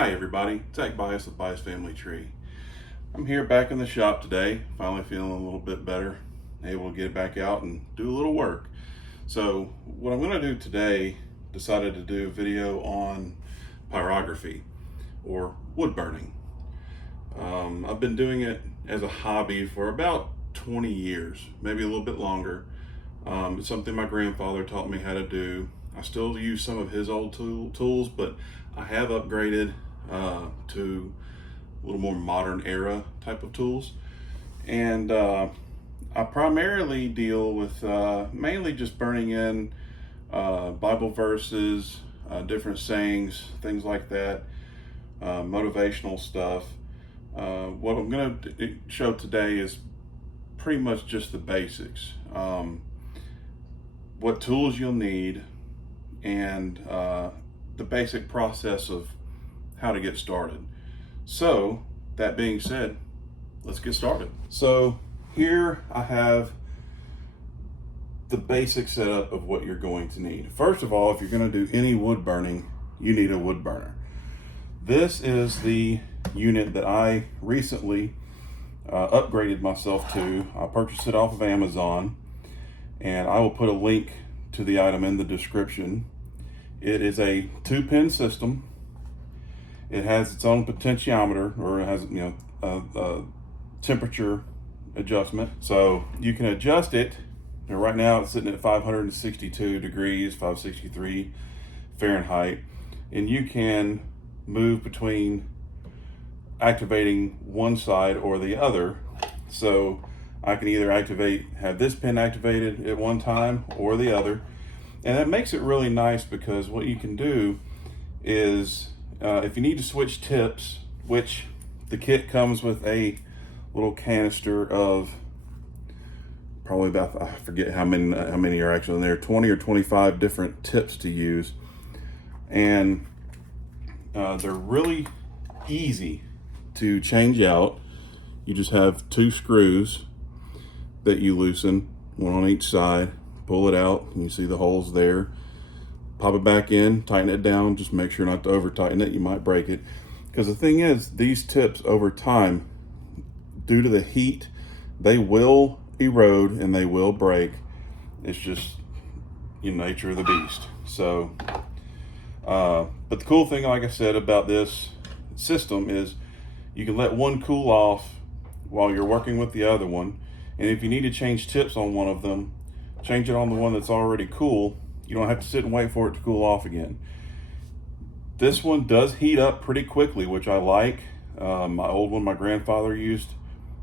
Hi everybody, Tech Bice with Bice Family Tree. I'm here back in the shop today, finally feeling a little bit better, able to get back out and do a little work. So what I'm going to do today, decided to do a video on pyrography or wood burning. I've been doing it as a hobby for about 20 years, maybe a little bit longer. It's something my grandfather taught me how to do. I still use some of his old tools, but I have upgraded to a little more modern era type of tools. And I primarily deal with mainly just burning in Bible verses, different sayings, things like that, motivational stuff. What I'm going to show today is pretty much just the basics. What tools you'll need, and the basic process of how to get started. So that being said, let's get started. So here I have the basic setup of what you're going to need. First of all, if you're going to do any wood burning, you need a wood burner. This is the unit that I recently upgraded myself to. I purchased it off of Amazon, and I will put a link to the item in the description. It is a 2-pin system. It has its own potentiometer, or it has a temperature adjustment, so you can adjust it. And right now it's sitting at 562 degrees, 563 Fahrenheit, and you can move between activating one side or the other. So I can either have this pin activated at one time or the other. And that makes it really nice, because what you can do is, if you need to switch tips, which the kit comes with a little canister of probably about, I forget how many are actually in there, 20 or 25 different tips to use. And they're really easy to change out. You just have 2 screws that you loosen, one on each side, pull it out, and you see the holes there. Pop it back in, tighten it down, just make sure not to over tighten it, you might break it. Because the thing is, these tips over time, due to the heat, they will erode and they will break. It's just nature of the beast. So but the cool thing, like I said, about this system is you can let one cool off while you're working with the other one. And if you need to change tips on one of them, change it on the one that's already cool. You don't have to sit and wait for it to cool off again. This one does heat up pretty quickly, which I like. My old one my grandfather used,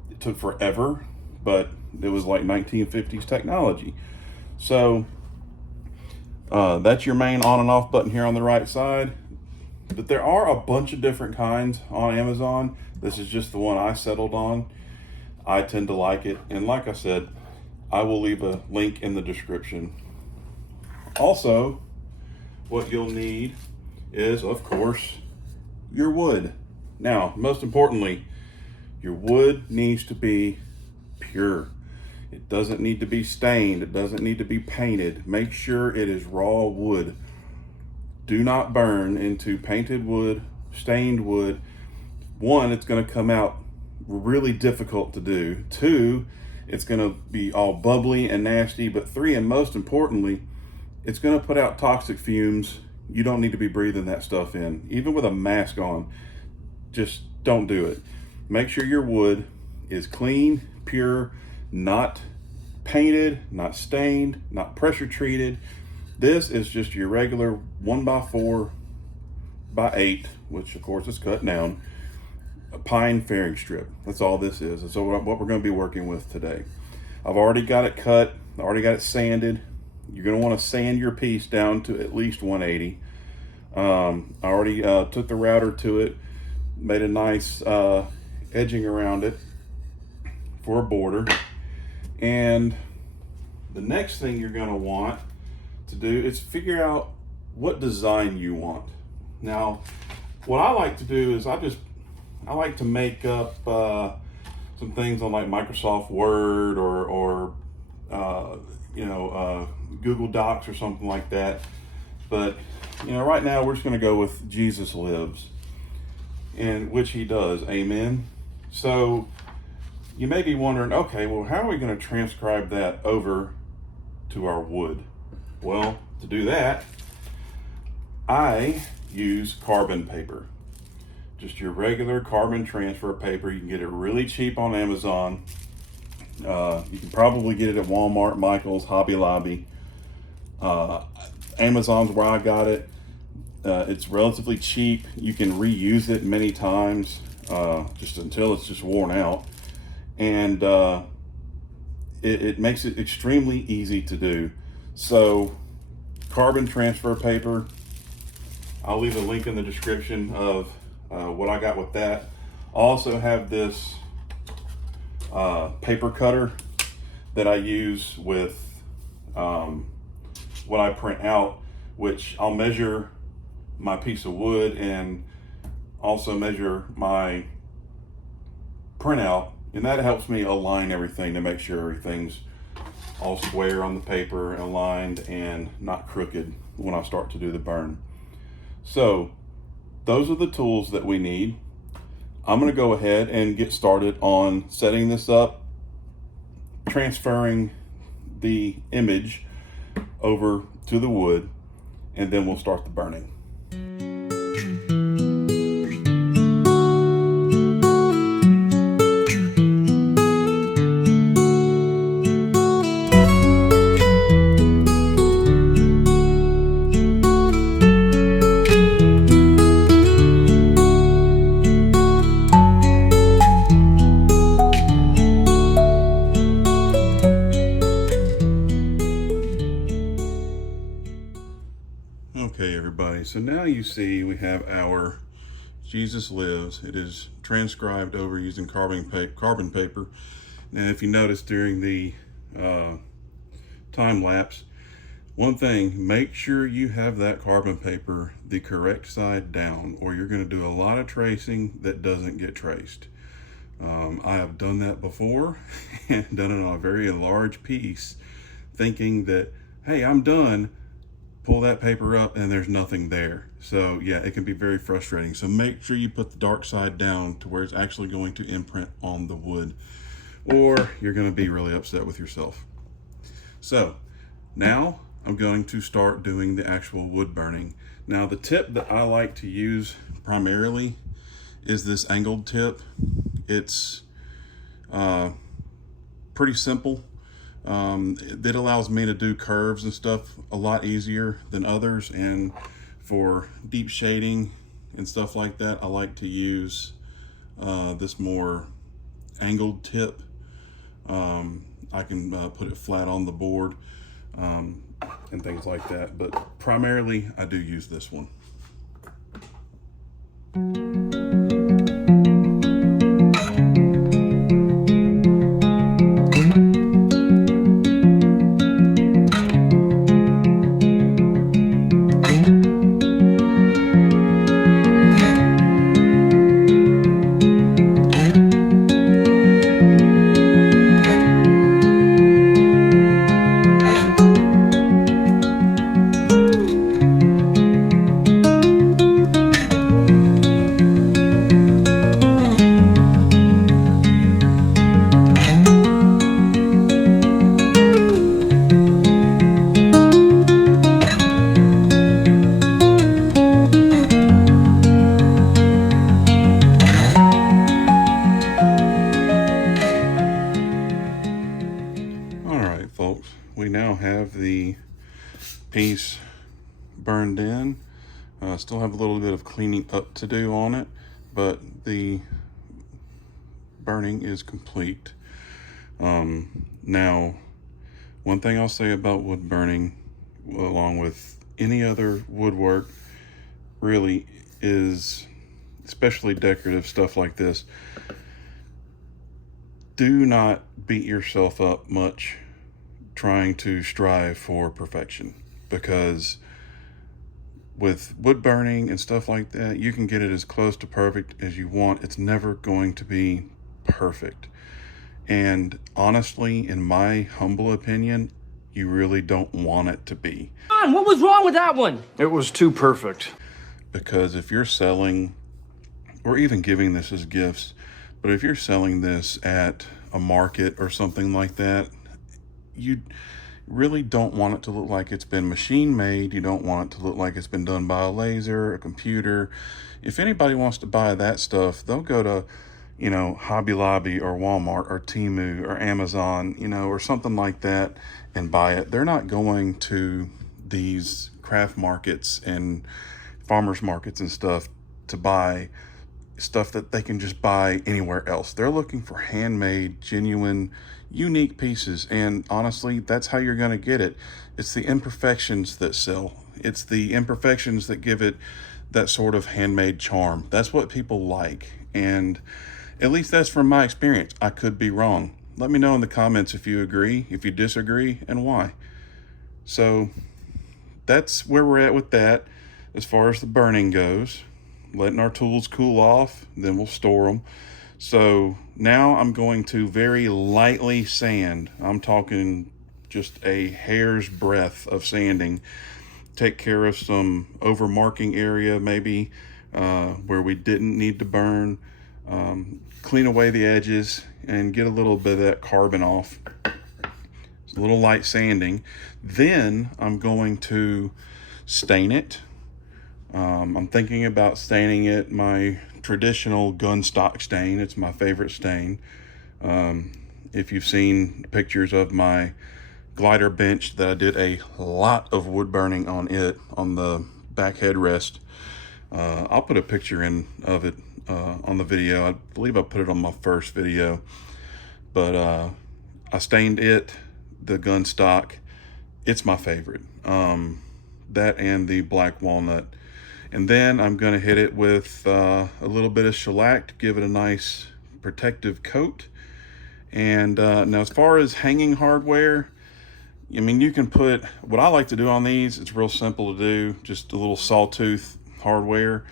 it took forever, but it was like 1950s technology. So that's your main on and off button here on the right side. But there are a bunch of different kinds on Amazon. This is just the one I settled on. I tend to like it, and like I said, I will leave a link in the description. Also, what you'll need is, of course, your wood. Now, most importantly, your wood needs to be pure. It doesn't need to be stained. It doesn't need to be painted. Make sure it is raw wood. Do not burn into painted wood, stained wood. 1, it's going to come out really difficult to do. 2, it's going to be all bubbly and nasty. But 3, and most importantly, it's going to put out toxic fumes. You don't need to be breathing that stuff in, even with a mask on. Just don't do it. Make sure your wood is clean, pure, not painted, not stained, not pressure treated. This is just your regular 1x4 by 8, which of course is cut down, a pine fairing strip. That's all this is. And so what we're going to be working with today. I've already got it cut, I already got it sanded. You're going to want to sand your piece down to at least 180. I already took the router to it, made a nice edging around it for a border. And the next thing you're going to want to do is figure out what design you want. Now, what I like to do is I like to make up some things on like Microsoft Word or Google Docs or something like that. But right now we're just going to go with Jesus Lives. and which he does. Amen. So you may be wondering, okay, well, how are we going to transcribe that over to our wood? Well, to do that, I use carbon paper. Just your regular carbon transfer paper. You can get it really cheap on Amazon. You can probably get it at Walmart, Michael's, Hobby Lobby. Amazon's where I got it. It's relatively cheap. You can reuse it many times, just until it's just worn out. And it makes it extremely easy to do. So carbon transfer paper, I'll leave a link in the description of what I got with that. I also have this paper cutter that I use with what I print out, which I'll measure my piece of wood and also measure my printout, and that helps me align everything to make sure everything's all square on the paper, aligned and not crooked when I start to do the burn. So those are the tools that we need. I'm going to go ahead and get started on setting this up, transferring the image over to the wood, and then we'll start the burning. Okay, everybody, so now you see we have our Jesus Lives. It is transcribed over using carbon paper. And if you notice during the time lapse, one thing, make sure you have that carbon paper the correct side down, or you're going to do a lot of tracing that doesn't get traced. I have done that before and done it on a very large piece, thinking that, hey, I'm done. Pull that paper up and there's nothing there. So yeah, it can be very frustrating. So make sure you put the dark side down to where it's actually going to imprint on the wood, or you're going to be really upset with yourself. So now I'm going to start doing the actual wood burning. Now the tip that I like to use primarily is this angled tip. It's pretty simple. It allows me to do curves and stuff a lot easier than others, and for deep shading and stuff like that, I like to use this more angled tip. I can put it flat on the board and things like that, but primarily I do use this one. We now have the piece burned in. Still have a little bit of cleaning up to do on it, but the burning is complete. Now, one thing I'll say about wood burning, along with any other woodwork, really is, especially decorative stuff like this, do not beat yourself up much trying to strive for perfection, because with wood burning and stuff like that, you can get it as close to perfect as you want. It's never going to be perfect. And honestly, in my humble opinion, you really don't want it to be. What was wrong with that one? It was too perfect. Because if you're selling or even giving this as gifts. But if you're selling this at a market or something like that, you really don't want it to look like it's been machine made. You don't want it to look like it's been done by a laser, a computer. If anybody wants to buy that stuff, they'll go to, Hobby Lobby or Walmart or Temu or Amazon, or something like that and buy it. They're not going to these craft markets and farmers markets and stuff to buy stuff that they can just buy anywhere else. They're looking for handmade, genuine, unique pieces. And honestly, that's how you're going to get it. It's the imperfections that sell. It's the imperfections that give it that sort of handmade charm. That's what people like. And at least that's from my experience. I could be wrong. Let me know in the comments if you agree, if you disagree, and why. So that's where we're at with that as far as the burning goes. Letting our tools cool off, then we'll store them. So now I'm going to very lightly sand. I'm talking just a hair's breadth of sanding. Take care of some over marking area, maybe where we didn't need to burn. Clean away the edges and get a little bit of that carbon off. It's a little light sanding. Then I'm going to stain it. I'm thinking about staining it my traditional gun stock stain. It's my favorite stain. If you've seen pictures of my glider bench that I did a lot of wood burning on it, on the back headrest, I'll put a picture of it on the video. I believe I put it on my first video. But I stained it, the gun stock. It's my favorite. That and the black walnut. And then I'm going to hit it with a little bit of shellac to give it a nice protective coat. And now as far as hanging hardware, I mean, you can put, what I like to do on these, it's real simple to do, just a little sawtooth hardware.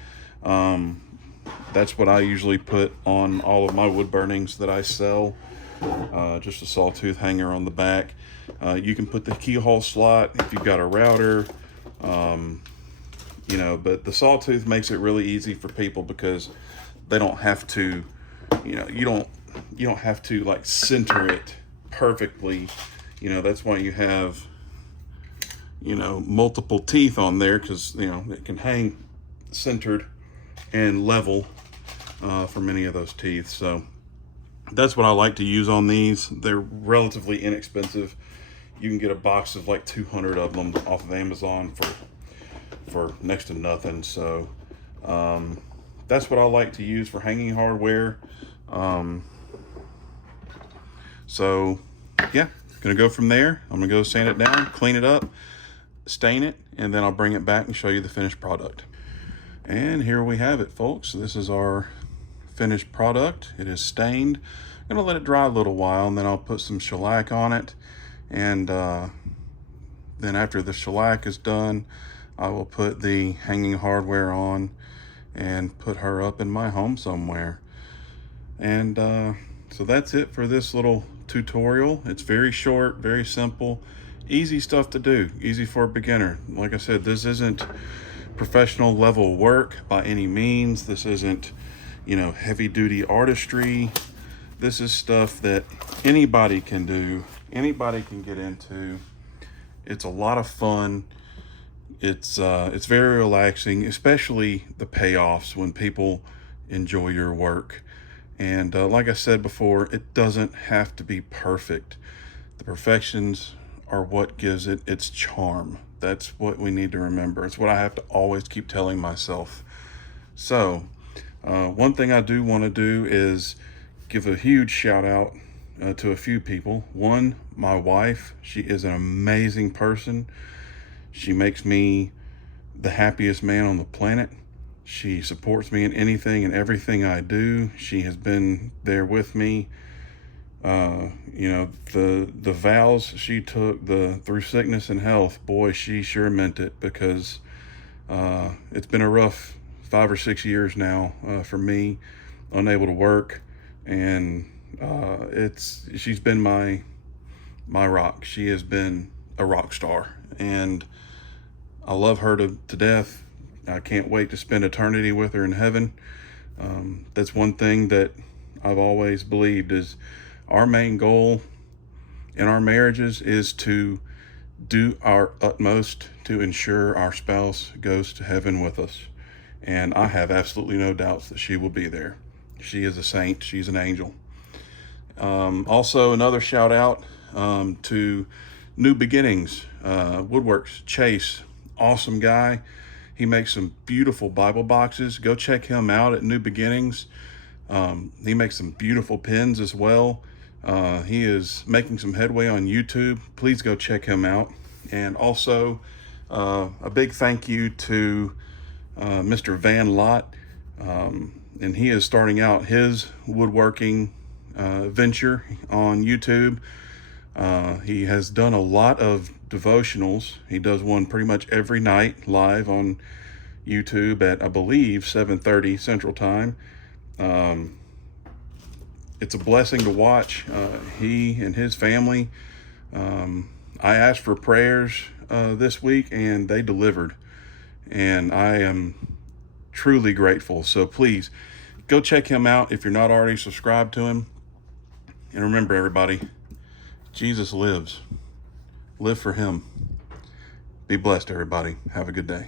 That's what I usually put on all of my wood burnings that I sell. Just a sawtooth hanger on the back. You can put the keyhole slot if you've got a router. But the sawtooth makes it really easy for people because they don't have to, you don't have to like center it perfectly. That's why you have, multiple teeth on there, because, it can hang centered and level for many of those teeth. So that's what I like to use on these. They're relatively inexpensive. You can get a box of like 200 of them off of Amazon for next to nothing. So that's what I like to use for hanging hardware. So yeah, gonna go from there. I'm gonna go sand it down, clean it up, stain it, and then I'll bring it back and show you the finished product. And here we have it, folks. This is our finished product. It is stained. I'm gonna let it dry a little while, and then I'll put some shellac on it. And then after the shellac is done, I will put the hanging hardware on and put her up in my home somewhere. And so that's it for this little tutorial. It's very short, very simple, easy stuff to do, easy for a beginner. Like I said, this isn't professional level work by any means. This isn't, heavy duty artistry. This is stuff that anybody can do, anybody can get into. It's a lot of fun. It's very relaxing, especially the payoffs when people enjoy your work. And like I said before, it doesn't have to be perfect. The perfections are what gives it its charm. That's what we need to remember. It's what I have to always keep telling myself. So one thing I do want to do is give a huge shout out to a few people. One, my wife. She is an amazing person. She makes me the happiest man on the planet. She supports me in anything and everything I do. She has been there with me. The vows she took through sickness and health, boy, she sure meant it, because it's been a rough 5 or 6 years now for me, unable to work, and she's been my rock. She has been a rock star, and I love her to death. I can't wait to spend eternity with her in heaven. That's one thing that I've always believed is our main goal in our marriages is to do our utmost to ensure our spouse goes to heaven with us. And I have absolutely no doubts that she will be there. She is a saint. She's an angel. Also, another shout out to New Beginnings, Woodworks, Chase, awesome guy. He makes some beautiful Bible boxes. Go check him out at New Beginnings. He makes some beautiful pins as well. He is making some headway on YouTube. Please go check him out. And also, a big thank you to Mr. Van Lott. And he is starting out his woodworking venture on YouTube. He has done a lot of devotionals. He does one pretty much every night live on YouTube at, I believe, 7:30 Central Time. It's a blessing to watch. He and his family, I asked for prayers this week and they delivered. And I am truly grateful. So please go check him out if you're not already subscribed to him. And remember, everybody, Jesus lives. Live for him. Be blessed, everybody. Have a good day.